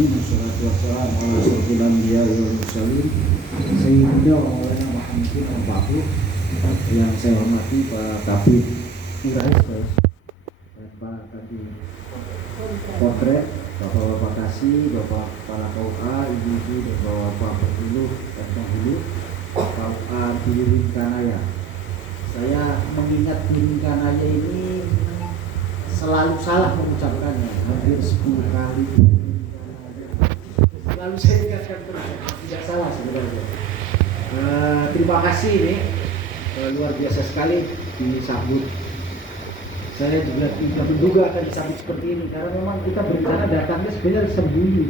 alamin wassalatu wassalamu ala asyrofil anbiya'i wal mursalin sayyidina wa maulana Muhammadin al-Baqir. Yang saya hormati Pak Kabid Urais dan Pak Kabid Potret, Bapak-bapak Kasih, Bapak Kepala KUA, Ibu-ibu dan Bapak Penghulu dan Penghulu KUA Biringkanaya. Saya mengingat Biringkanaya ini selalu salah mengucapkannya, hampir 10 kali. Selalu saya ingatkan terus, tidak salah sebenarnya. Terima kasih ini, luar biasa sekali disambut. Saya juga tidak menduga akan disambut seperti ini, karena memang kita berencana datangnya sebenarnya sembunyi.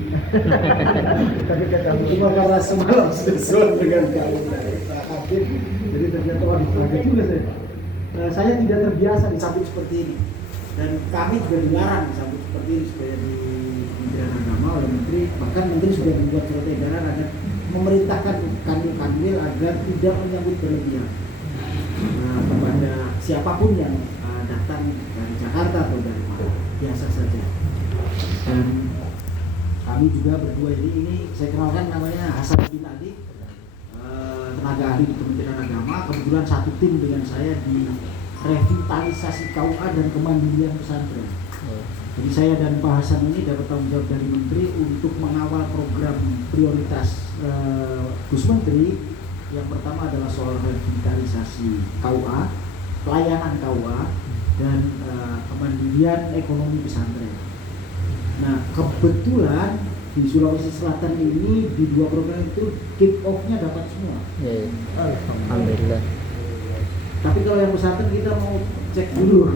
Tapi cuma karena semalam sudah dengan Pak Kabid, jadi ternyata kaget juga saya. Saya tidak terbiasa disambut seperti ini. Dan kami juga dilarang disambut seperti ini supaya di Kementerian Agama oleh Menteri, bahkan Menteri sudah membuat surat edaran agar memerintahkan kanwil agar tidak menyambut berlebihan kepada siapapun yang datang dari Jakarta atau dari mana, biasa saja. Dan kami juga berdua ini saya kenalkan namanya Hasan bin Ali, tenaga ahli di Kementerian Agama, kebetulan satu tim dengan saya di revitalisasi KUA dan kemandirian pesantren. Jadi saya dan Pak Hasan ini dapat tanggung jawab dari Menteri untuk mengawal program prioritas Gus Menteri. Yang pertama adalah soal revitalisasi KUA, pelayanan KUA, dan kemandirian ekonomi pesantren. Nah, kebetulan di Sulawesi Selatan ini di dua program itu kick off-nya dapat semua. Alhamdulillah. Tapi kalau yang pesantren kita mau cek dulu.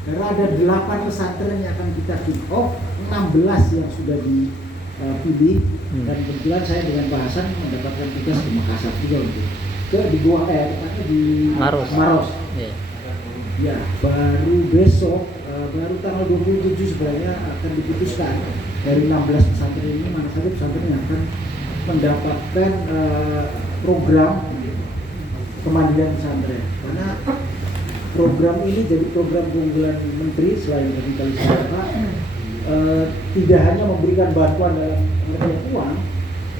Karena ada 8 pesantren yang akan kita kick off, 16 yang sudah dipilih. Dan kebetulan saya dengan Pak Hasan mendapatkan tugas di Makassar juga untuk di Goa, tepatnya di Maros. Ya, baru besok, baru tanggal 27 sebenarnya akan diputuskan dari 16 pesantren ini mana saja pesantren yang akan mendapatkan program kemandirian pesantren. Karena program ini jadi program keunggulan Menteri selain revitalisasi, tidak hanya memberikan bantuan dalam pengertian uang,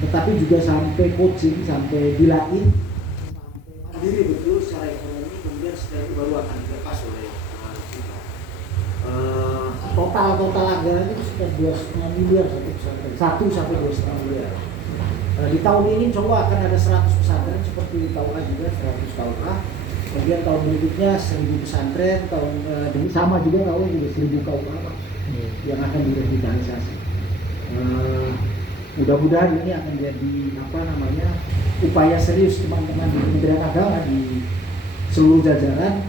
tetapi juga sampai coaching, sampai dilatih, sampai mandiri betul secara ekonomi. Kemudian setelah itu baru akan dilepas oleh kita. Total anggaran itu sekitar 2,5 miliar satu sampai 2,5 miliar. Di tahun ini coba akan ada 100 pesantren seperti di KUA juga 100 KUA. Kemudian tahun berikutnya 1000 pesantren, tahun demi sama juga KUA juga 1000 KUA yang akan direvitalisasi. Mudah-mudahan ini akan jadi upaya serius teman-teman di Kementerian Agama di seluruh jajaran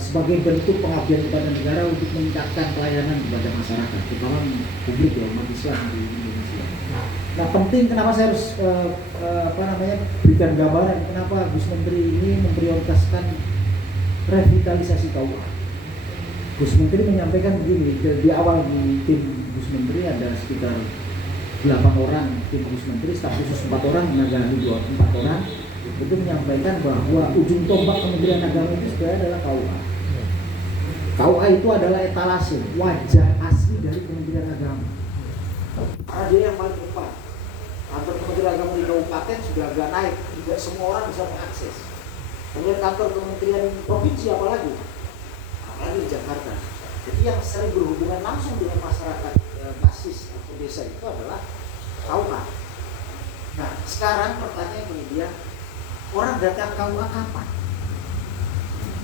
sebagai bentuk pengabdian kepada negara untuk meningkatkan pelayanan kepada masyarakat, terutama publik ya, umat Islam di Indonesia. Nah, penting kenapa saya harus berikan gambaran kenapa Gus Menteri ini memprioritaskan revitalisasi KUA. Gus Menteri menyampaikan begini, di awal di tim Gus Menteri ada sekitar 8 orang tim Gus Menteri, staf khusus 4 orang, tenaga ahli 4 orang. Itu menyampaikan bahwa ujung tombak Kementerian Agama itu sebenarnya adalah KUA. KUA itu adalah etalase, wajah asli dari Kementerian Agama. Karena dia yang paling depan. Kantor Kementerian Agama di kabupaten sudah agak naik, tidak semua orang bisa mengakses. Kemudian kantor Kementerian Provinsi apalagi di Jakarta. Jadi yang sering berhubungan langsung dengan masyarakat basis atau desa itu adalah KUA. Nah, sekarang pertanyaan kemudian, orang datang KUA kapan?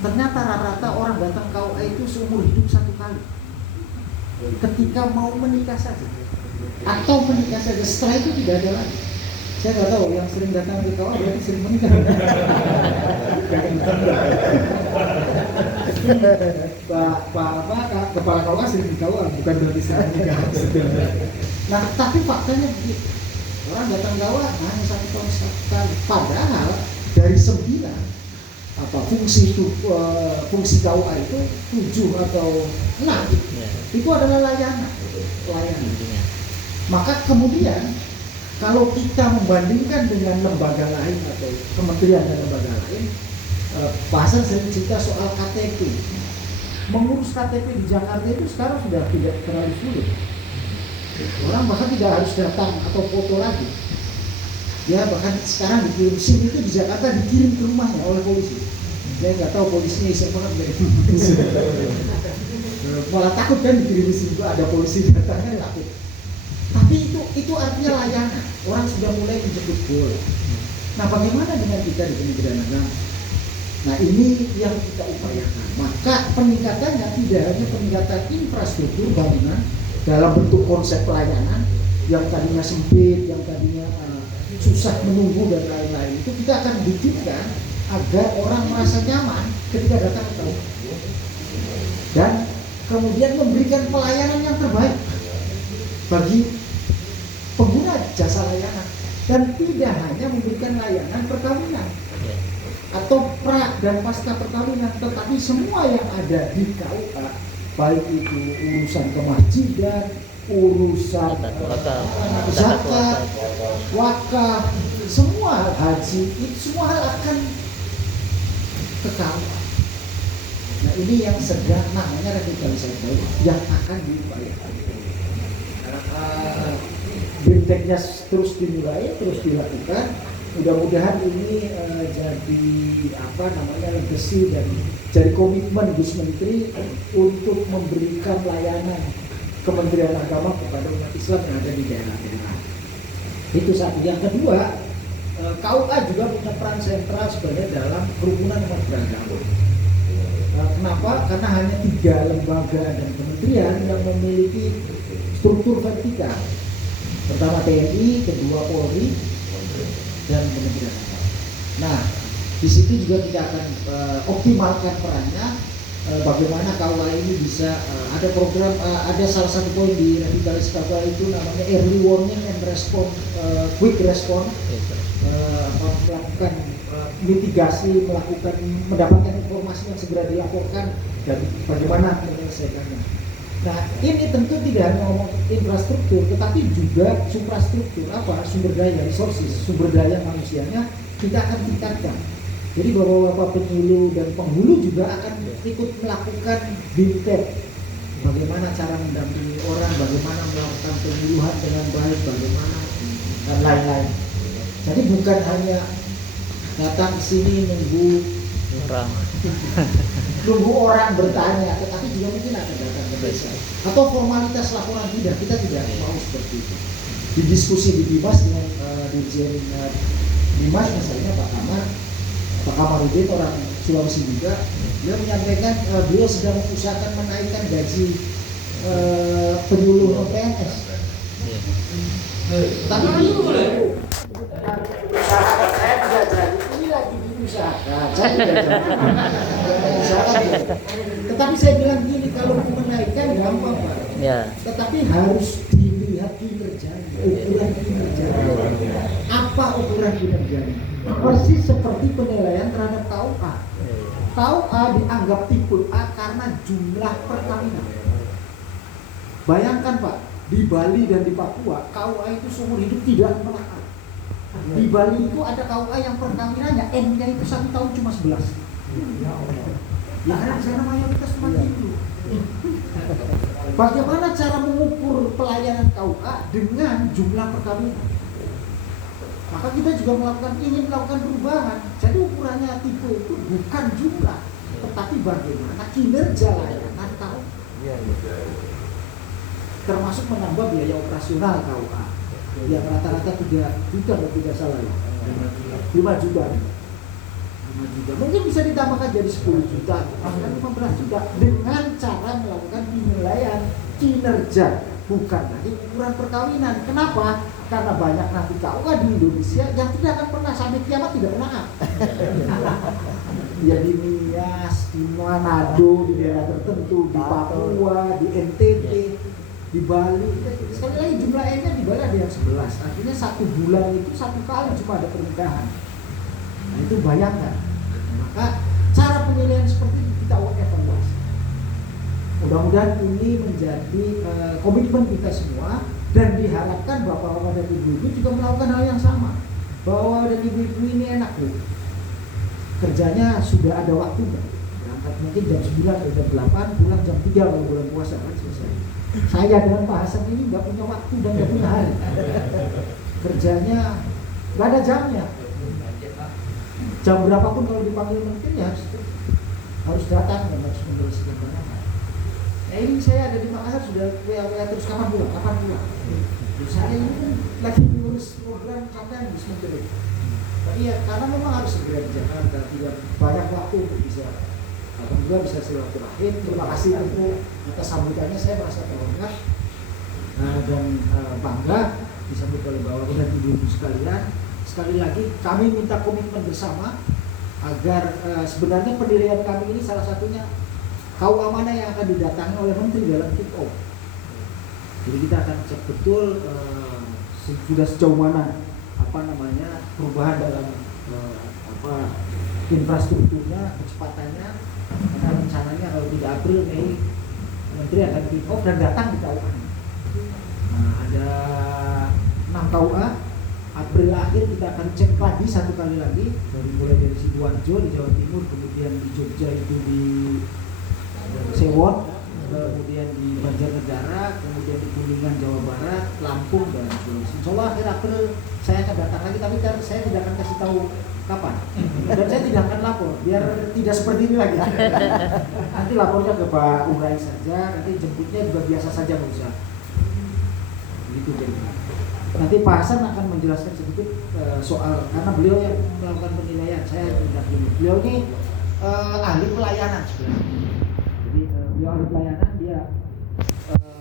Ternyata rata-rata orang datang KUA itu seumur hidup 1 kali. Ketika mau menikah saja. Atau menikah saja, setelah itu tidak ada lagi. Saya nggak tahu, yang sering datang ke KUA berarti sering menikah. Kepala KUA sering di KUA, bukan berarti sering menikah. Nah, tapi faktanya begitu. Orang datang KUA hanya 1 tahun sekali. Padahal dari 9 fungsi KUA itu 7 atau 6 itu adalah layanan. Maka kemudian kalau kita membandingkan dengan lembaga lain atau kementerian dan lembaga lain, bahasa saya cerita soal KTP. Mengurus KTP di Jakarta itu sekarang sudah tidak terlalu sulit. Orang bahkan tidak harus datang atau foto lagi. Ya bahkan sekarang dikirim SIM itu di Jakarta dikirim ke rumahnya oleh polisi. Saya nggak tahu polisinya iseng banget dari malah takut kan dikirim SIM itu ada polisi datangnya takut. Tapi itu artinya layanan. Orang sudah mulai menjemput bola. Nah bagaimana dengan kita di Kementerian Agama? Nah ini yang kita upayakan. Maka peningkatannya tidak hanya peningkatan infrastruktur bangunan dalam bentuk konsep pelayanan yang tadinya sempit, yang tadinya susah menunggu dan lain-lain, itu kita akan wujudkan agar orang merasa nyaman ketika datang ke Tauqa dan kemudian memberikan pelayanan yang terbaik bagi pengguna jasa layanan, dan tidak hanya memberikan layanan perkawinan atau pra dan pasca perkawinan, tetapi semua yang ada di KUA, baik itu urusan kemasjidan, urusan zakat, wakaf, semua haji, itu semua hal akan ke KUA. Nah ini yang sedang namanya revitalisasi yang akan diupayakan. Binteknya terus dimulai, terus dilakukan. Mudah-mudahan ini jadi legacy dan jadi komitmen Gus Menteri untuk memberikan layanan Kementerian Agama kepada umat Islam yang ada di daerah-daerah. Itu satu. Yang kedua, KUA juga punya peran sentral sebenarnya dalam kerukunan umat beragama. Kenapa? Karena hanya 3 lembaga dan kementerian yang memiliki struktur vertikal. Pertama TNI, kedua Polri, dan Kementerian Agama. Nah, di situ juga kita akan optimalkan perannya. Bagaimana KUA ini bisa ada program, ada salah satu poin di revitalisasi KUA itu namanya early warning and response, quick response, melakukan mitigasi, mendapatkan informasi yang segera dilaporkan dan bagaimana menyelesaikannya. Nah ini tentu tidak hanya ngomong infrastruktur, tetapi juga suprastruktur, sumber daya, resources, sumber daya manusianya kita akan tingkatkan. Jadi bapak-bapak penyuluh dan penghulu juga akan ikut melakukan bintek, bagaimana cara mendampingi orang, bagaimana melakukan penyuluhan dengan baik, bagaimana dan lain-lain. Jadi bukan hanya datang ke sini nunggu orang bertanya, tetapi juga mungkin akan datang ke desa atau formalitas laporan tidak, kita tidak mau seperti itu. Di diskusi di Bimas dengan Dirjen Bimas misalnya Pak Kamarudin orang Sulawesi juga, dia menyampaikan beliau sedang mengusahakan menaikkan gaji penyuluh PNS. Tapi usahakan saya tidak jadi, ini lagi diusahakan. Saya tidak jadi. Tetapi saya bilang gini, kalau menaikkan gampang Pak. Ya. Tetapi harus dilihat kinerjanya, ukuran kinerjanya. Apa ukuran kinerjanya? Persis seperti penilaian terhadap KUA. KUA dianggap tipe A karena jumlah perkawinan. Bayangkan Pak, di Bali dan di Papua, KUA itu seumur hidup tidak pernah A. Di Bali itu ada KUA yang perkawinannya N-nya itu 1 tahun cuma 11. Ya karena di sana mayoritas umat Hindu. Bagaimana cara mengukur pelayanan KUA dengan jumlah perkawinan? Maka kita juga ingin melakukan perubahan. Jadi ukurannya tipe itu bukan jumlah, tetapi bagaimana kinerja layanan KUA. Termasuk menambah biaya operasional KUA. Yang rata-rata 3 juta kalau tidak salah ya. 5 juta. Mungkin bisa ditambahkan jadi 10 juta, bahkan 15 juta dengan cara melakukan penilaian kinerja, bukan lagi ukuran perkawinan. Kenapa? Karena banyak nanti KUA di Indonesia yang tidak akan pernah sampai kiamat tidak pernah A. Ya di Nias, di Manado, di daerah tertentu, di Papua, di NTT, di Bali. Sekali lagi jumlah N-nya di Bali ada yang 11. Artinya 1 bulan itu 1 kali cuma ada pernikahan. Nah itu bayangkan. Maka cara penilaian seperti itu kita evaluasi. Mudah-mudahan ini menjadi komitmen kita semua, dan diharapkan bapak-bapak dan ibu-ibu juga melakukan hal yang sama. Bahwa dan ibu-ibu ini enak loh, kerjanya sudah ada waktu berangkat mungkin jam 9 atau jam 8 pulang jam 3 kalau bulan puasa kan selesai. Saya dengan Pak Hasan ini nggak punya waktu dan nggak punya hari. Kerjanya nggak ada jamnya. Jam berapapun kalau dipanggil menteri ya harus datang dan harus menyelesaikan banyak. Nah ini saya ada di Makassar sudah WA terus kapan pulang. Saya ini kan lagi ngurus program KPM di Sementara. Iya, karena memang harus segera di Jakarta, tidak banyak waktu untuk bisa. Alhamdulillah bisa silaturahim. Terima kasih untuk atas sambutannya, saya merasa terhormat dan bangga disambut oleh Bapak dan Ibu sekalian. Sekali lagi kami minta komitmen bersama agar sebenarnya pendirian kami ini salah satunya KUA mana yang akan didatangi oleh Menteri dalam kick off. Jadi kita akan cek betul sudah sejauh mana perubahan dalam infrastrukturnya, kecepatannya. Karena rencananya kalau tidak April, Mei Menteri akan kick off dan datang di KUA. Nah, ada 6 KUA. April akhir kita akan cek lagi satu kali lagi mulai dari Sidoarjo di Jawa Timur, kemudian di Jogja itu di Sewon, kemudian di Banjarnegara, kemudian di Kuningan Jawa Barat, Lampung dan Sulawesi. Insya Allah akhir April saya akan datang lagi, tapi saya tidak akan kasih tahu kapan dan saya tidak akan lapor biar tidak seperti ini lagi. Nanti lapornya ke Pak Urai saja, nanti jemputnya juga biasa saja nggak usah. Begitu kira-kira. Nanti Pak Hasan akan menjelaskan sedikit soal, karena beliau yang melakukan penilaian, saya tidak gini. Beliau ini ahli pelayanan sebenarnya. Jadi beliau ahli pelayanan, dia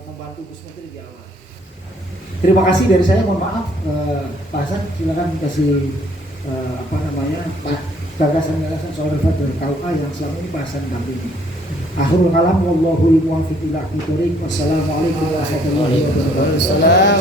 membantu Gus Menteri di awal. Terima kasih dari saya, mohon maaf Pak Hasan, silakan kasih Pak gagasan-gagasan soal reform dari KUA yang selama ini Pak Hasan dampingi. Akhirul kalam, wallahul muwaffiq ila aqwamit thoriq. Wassalamualaikum warahmatullahi wabarakatuh.